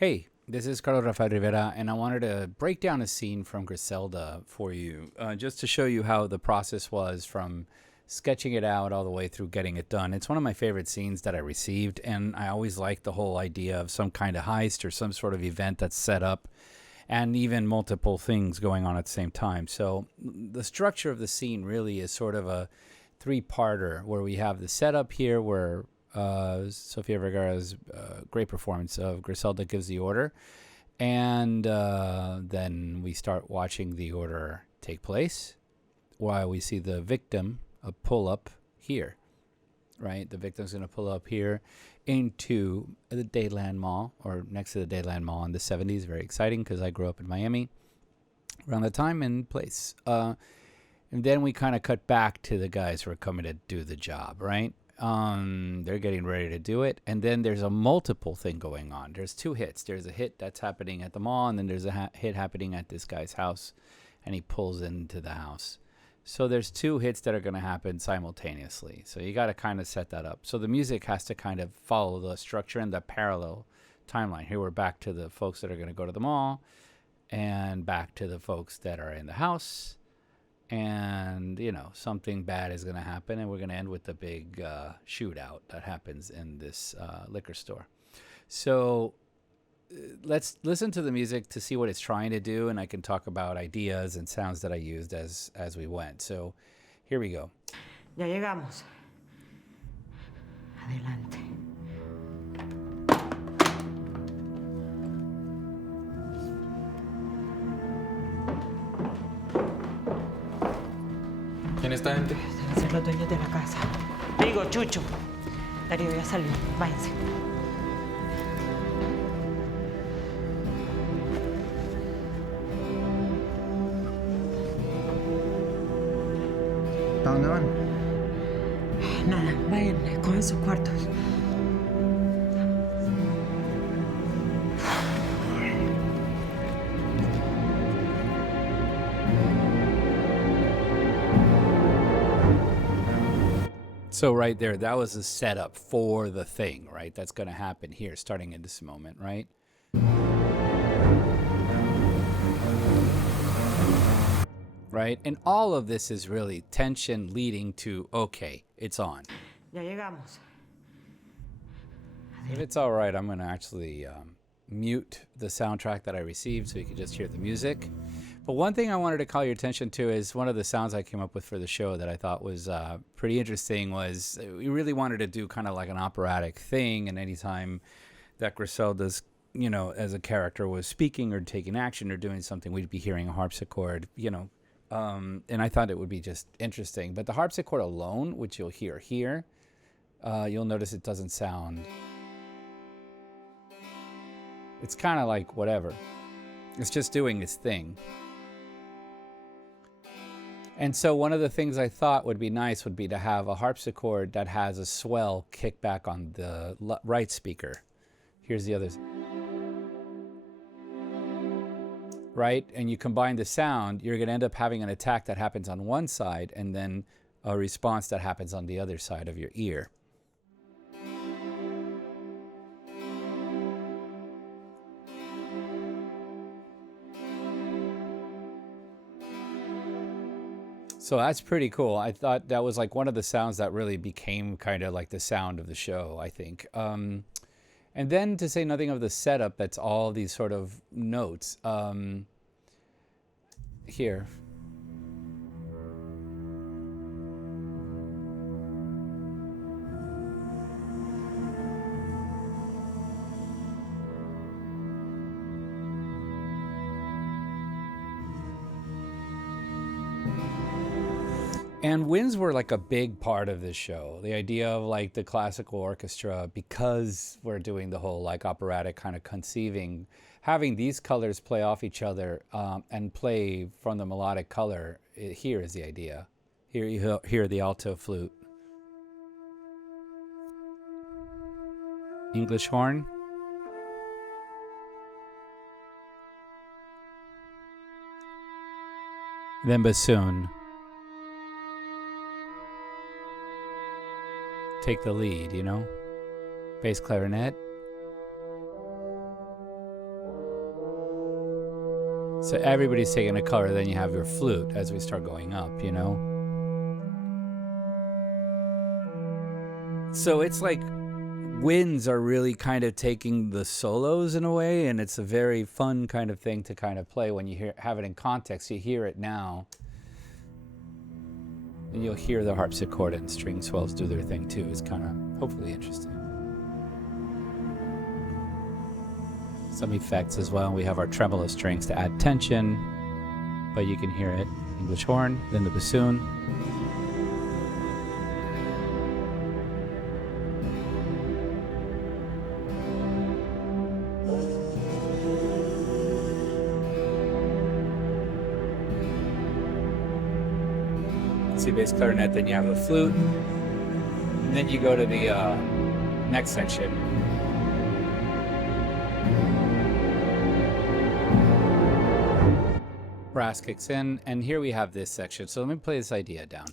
Hey, this is Carlos Rafael Rivera, and I wanted to break down a scene from Griselda for you, just to show you how the process was from sketching it out all the way through getting it done. It's one of my favorite scenes that I received, and I always like the whole idea of some kind of heist or some sort of event that's set up, and even multiple things going on at the same time. So the structure of the scene really is sort of a three-parter, where we have the setup here where Sofía Vergara's great performance of Griselda gives the order, and then we start watching the order take place while we see the victim pull up here, right? The victim's going to pull up here into the Dadeland Mall, or next to the Dadeland Mall in the 70s. Very exciting because I grew up in Miami around the time and place. And then we kind of cut back to the guys who are coming to do the job, right? They're getting ready to do it, and then there's a multiple thing going on. There's two hits. There's a hit that's happening at the mall, and then there's a hit happening at this guy's house, and he pulls into the house. So there's two hits that are going to happen simultaneously. So you got to kind of set that up. So the music has to kind of follow the structure and the parallel timeline. Here we're back to the folks that are going to go to the mall, and back to the folks that are in the house. And, you know, something bad is going to happen, and we're going to end with the big shootout that happens in this liquor store. So let's listen to the music to see what it's trying to do, and I can talk about ideas and sounds that I used as we went. So here we go. Ya llegamos. Adelante. ¿Quién es esta gente? Deben ser los dueños de la casa. Digo, Chucho. Darío ya salió. Váyanse. ¿Para dónde van? Nada, vayan, cogen sus cuartos. So right there, that was the setup for the thing, right? That's going to happen here, starting in this moment, right? Right? And all of this is really tension leading to, okay, it's on. Ya llegamos. If it's all right, I'm going to actually mute the soundtrack that I received so you can just hear the music. But one thing I wanted to call your attention to is one of the sounds I came up with for the show that I thought was pretty interesting was we really wanted to do kind of like an operatic thing, and anytime that Griselda's, you know, as a character was speaking or taking action or doing something, we'd be hearing a harpsichord, you know, and I thought it would be just interesting. But the harpsichord alone, which you'll hear here, you'll notice it doesn't sound... It's kind of like whatever. It's just doing its thing. And so one of the things I thought would be nice would be to have a harpsichord that has a swell kick back on the right speaker. Here's the others. Right? And you combine the sound, you're going to end up having an attack that happens on one side and then a response that happens on the other side of your ear. So that's pretty cool. I thought that was like one of the sounds that really became kind of like the sound of the show, I think. And then to say nothing of the setup, that's all these sort of notes. Here. And winds were like a big part of this show. The idea of like the classical orchestra, because we're doing the whole like operatic kind of conceiving, having these colors play off each other and play from the melodic color, here is the idea. Here you hear the alto flute. English horn. Then bassoon. Take the lead, you know? Bass clarinet. So everybody's taking a color, then you have your flute as we start going up, you know? So it's like winds are really kind of taking the solos in a way, and it's a very fun kind of thing to kind of play when you have it in context. You hear it now, and you'll hear the harpsichord and string swells do their thing too. It's kind of hopefully interesting. Some effects as well. We have our tremolo strings to add tension, but you can hear it. English horn, then the bassoon. C bass clarinet, then you have the flute, and then you go to the next section. Brass kicks in, and here we have this section. So let me play this idea down.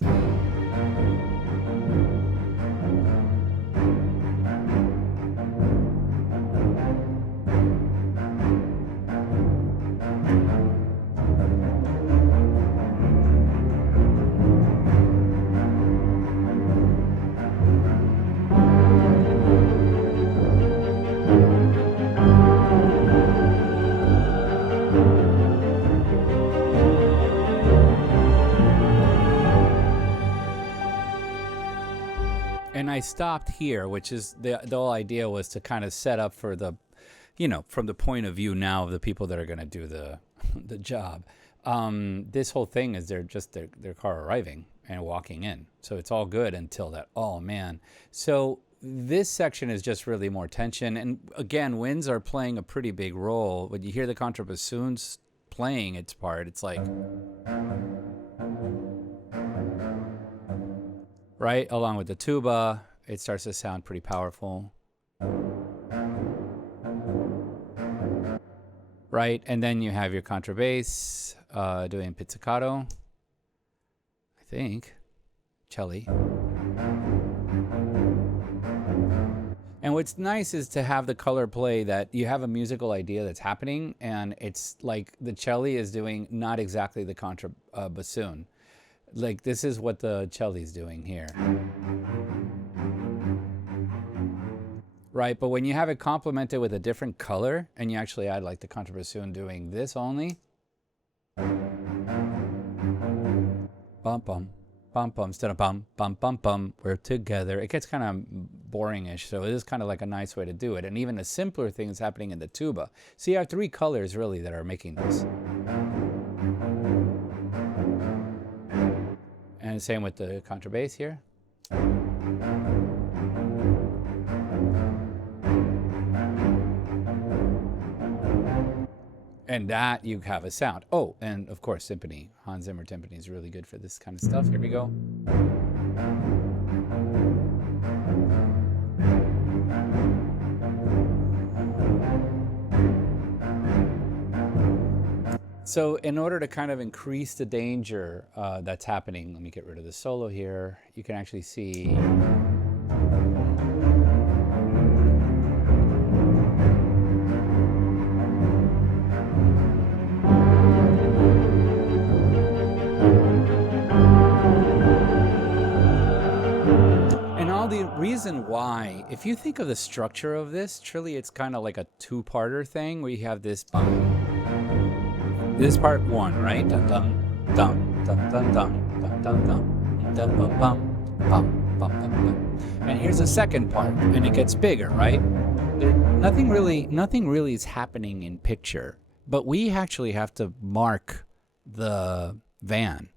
And I stopped here, which is the whole idea was to kind of set up for the, you know, from the point of view now of the people that are going to do the job. This whole thing is they're just their car arriving and walking in. So it's all good until that, oh man. So this section is just really more tension. And again, winds are playing a pretty big role. When you hear the contrabassoons playing its part, it's like, right, along with the tuba, it starts to sound pretty powerful. Right, and then you have your contrabass doing pizzicato, I think, Celli. And what's nice is to have the color play that you have a musical idea that's happening, and it's like the Celli is doing not exactly the contrabassoon. Like, this is what the Celli's doing here. Right, but when you have it complemented with a different color, and you actually add like the contrabassoon doing this only. Bum bum, bum bum, instead of bum, bum bum bum, we're together. It gets kind of boring-ish, so it is kind of like a nice way to do it. And even a simpler thing is happening in the tuba. So you have three colors really that are making this. And same with the contrabass here. And that you have a sound. Oh, and of course, timpani. Hans Zimmer timpani is really good for this kind of stuff. Here we go. So in order to kind of increase the danger that's happening, let me get rid of the solo here. You can actually see. And all the reason why, if you think of the structure of this, truly it's kind of like a two-parter thing where you have this bum. This is part one, right? Dun dun dun dun dun dun dun dun dun dun bum bum bum bum bum. And here's the second part, and it gets bigger, right? Nothing really is happening in picture, but we actually have to mark the van.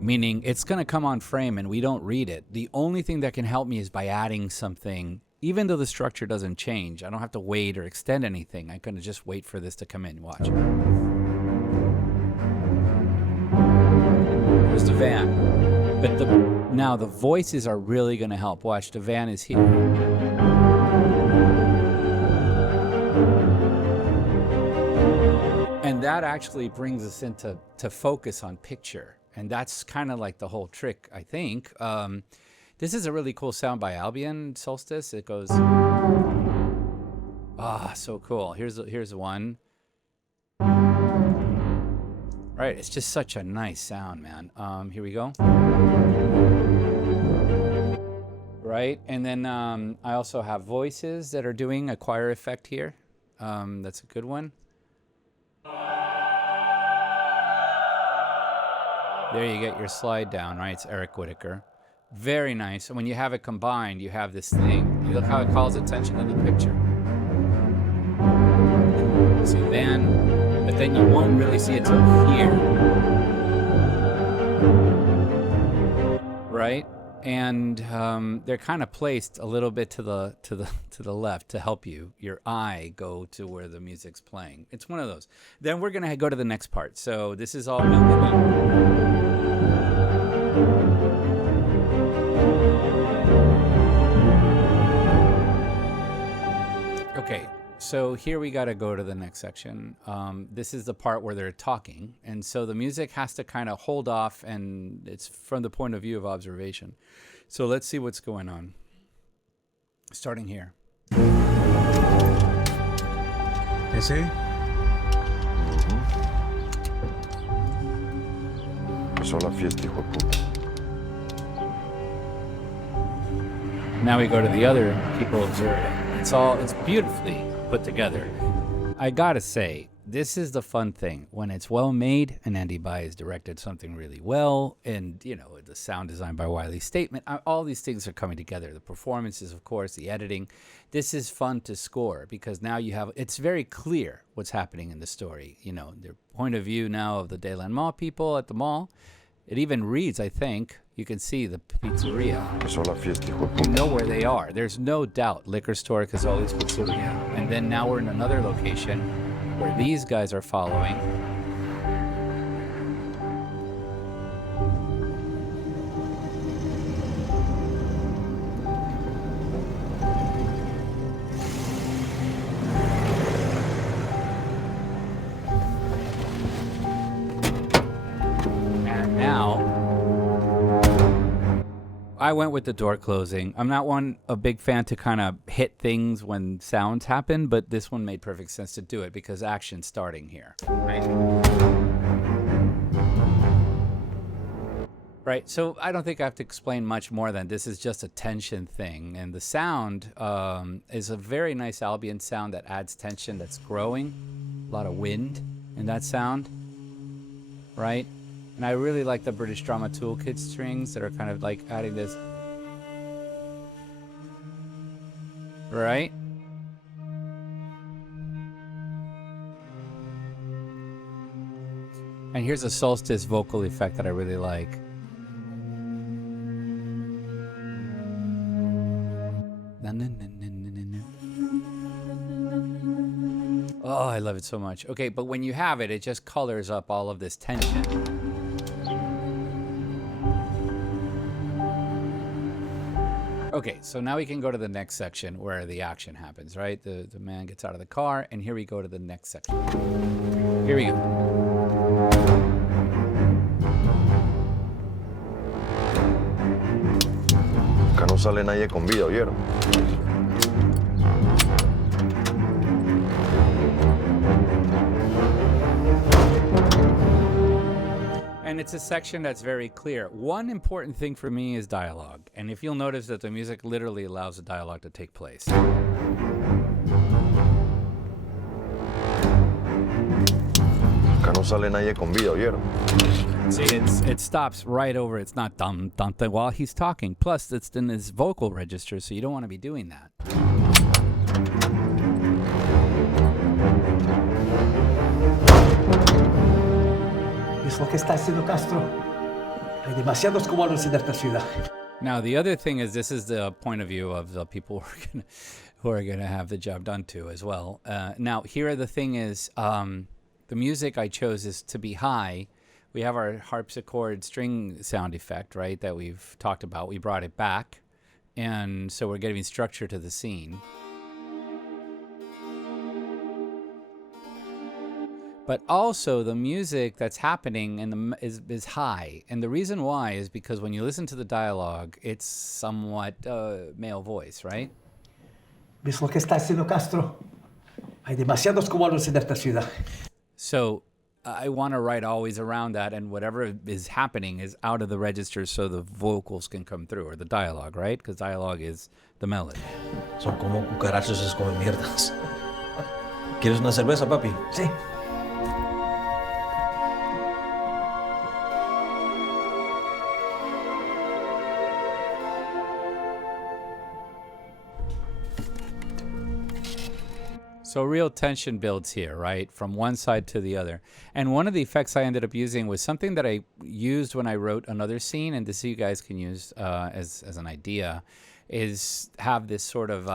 Meaning it's going to come on frame and we don't read it. The only thing that can help me is by adding something. Even though the structure doesn't change, I don't have to wait or extend anything. I'm going to just wait for this to come in. Watch. There's the van. But now the voices are really going to help. Watch, the van is here. And that actually brings us into focus on picture. And that's kind of like the whole trick, I think. This is a really cool sound by Albion, Solstice. It goes. Ah, so cool. Here's one. Right, it's just such a nice sound, man. Here we go. Right, and then I also have voices that are doing a choir effect here. That's a good one. There you get your slide down, right? It's Eric Whitaker. Very nice. And when you have it combined, you have this thing. Look how it calls attention to the picture. See, but then you won't really see it till here. Right? And they're kind of placed a little bit to the left to help your eye go to where the music's playing. It's one of those. Then we're gonna go to the next part. So this is all okay. So here we got to go to the next section. This is the part where they're talking, and so the music has to kind of hold off, and it's from the point of view of observation. So let's see what's going on. Starting here. ¿Ese? Empezó la fiesta, hijo de puta. Now we go to the other people observing. It's beautifully put together. I gotta say, this is the fun thing when it's well made, and Andy Bai has directed something really well, and the sound design by Wiley Statement. All these things are coming together. The performances, of course, the editing. This is fun to score because now it's very clear what's happening in the story. Their point of view now of the Dadeland Mall people at the mall. It even reads, I think, you can see the pizzeria. You know where they are. There's no doubt liquor store, Cazzoli's Pizzeria. And then now we're in another location where these guys are following. And now I went with the door closing. I'm not a big fan to kind of hit things when sounds happen, but this one made perfect sense to do it because action's starting here. Right, so I don't think I have to explain much more than this is just a tension thing. And the sound is a very nice Albion sound that adds tension, that's growing. A lot of wind in that sound, right? And I really like the British Drama Toolkit strings that are kind of like adding this. Right? And here's a Solstice vocal effect that I really like. Oh, I love it so much. Okay, but when you have it, it just colors up all of this tension. Okay, so now we can go to the next section where the action happens, right? The man gets out of the car, and here we go to the next section. Here we go. Acá no sale nadie con vida, ¿oyeron? And it's a section that's very clear. One important thing for me is dialogue. And if you'll notice that the music literally allows the dialogue to take place. Acá no sale nadie con vida, ¿oyeron? See, it stops right over. It's not dum dum dum while he's talking. Plus, it's in his vocal register, so you don't want to be doing that. Es lo que está haciendo Castro. Hay demasiados cubanos en esta ciudad. Now, the other thing is this is the point of view of the people who are gonna have the job done too as well. Now, here the thing is, the music I chose is to be high. We have our harpsichord string sound effect, right, that we've talked about. We brought it back, and so we're giving structure to the scene. But also the music that's happening is high. And the reason why is because when you listen to the dialogue, it's somewhat male voice, right? ¿Ves lo que está haciendo Castro? Hay demasiados cubanos en esta ciudad. So I want to write always around that, and whatever is happening is out of the registers so the vocals can come through, or the dialogue, right? Because dialogue is the melody. Son como cucarachos, es como mierdas. ¿Quieres una cerveza, papi? Sí. So real tension builds here, right? From one side to the other. And one of the effects I ended up using was something that I used when I wrote another scene, and this you guys can use as an idea, is have this sort of...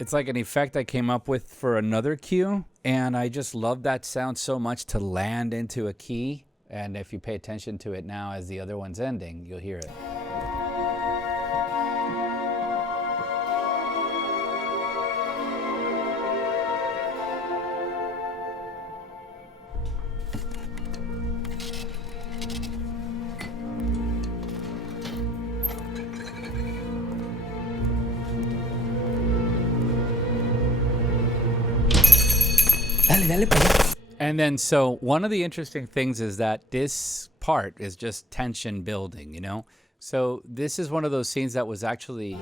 it's like an effect I came up with for another cue, and I just love that sound so much to land into a key. And if you pay attention to it now as the other one's ending, you'll hear it. Dale para allá. And then, so one of the interesting things is that this part is just tension building, you know? So this is one of those scenes that was actually...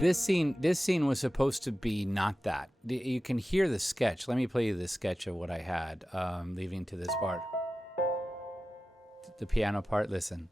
This scene was supposed to be not that. You can hear the sketch. Let me play you the sketch of what I had, leading to this part. The piano part, listen.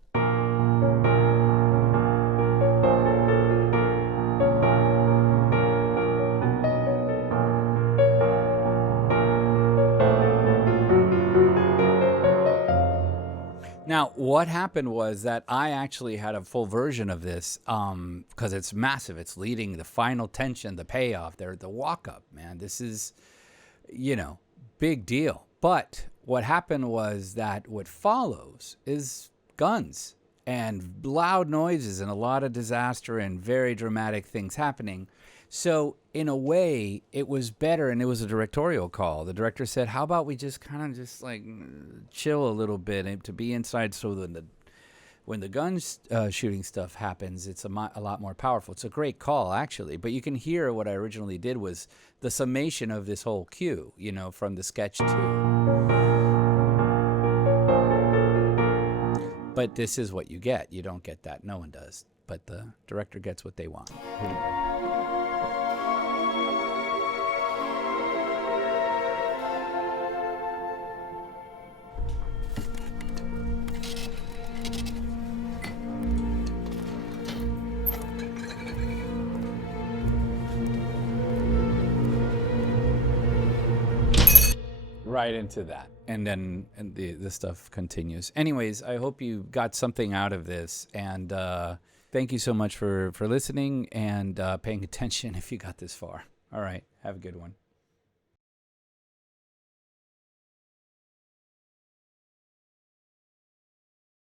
Now, what happened was that I actually had a full version of this because it's massive. It's leading the final tension, the payoff, the walk-up, man. This is, you know, big deal. But what happened was that what follows is guns and loud noises and a lot of disaster and very dramatic things happening. So in a way, it was better, and it was a directorial call. The director said, how about we just kind of just like chill a little bit and to be inside so that when the gun shooting stuff happens, it's a lot more powerful. It's a great call, actually. But you can hear what I originally did was the summation of this whole cue, you know, from the sketch to... But this is what you get. You don't get that. No one does. But the director gets what they want. Right into that, and then the stuff continues. Anyways, I hope you got something out of this, and thank you so much for listening and paying attention if you got this far. All right, have a good one.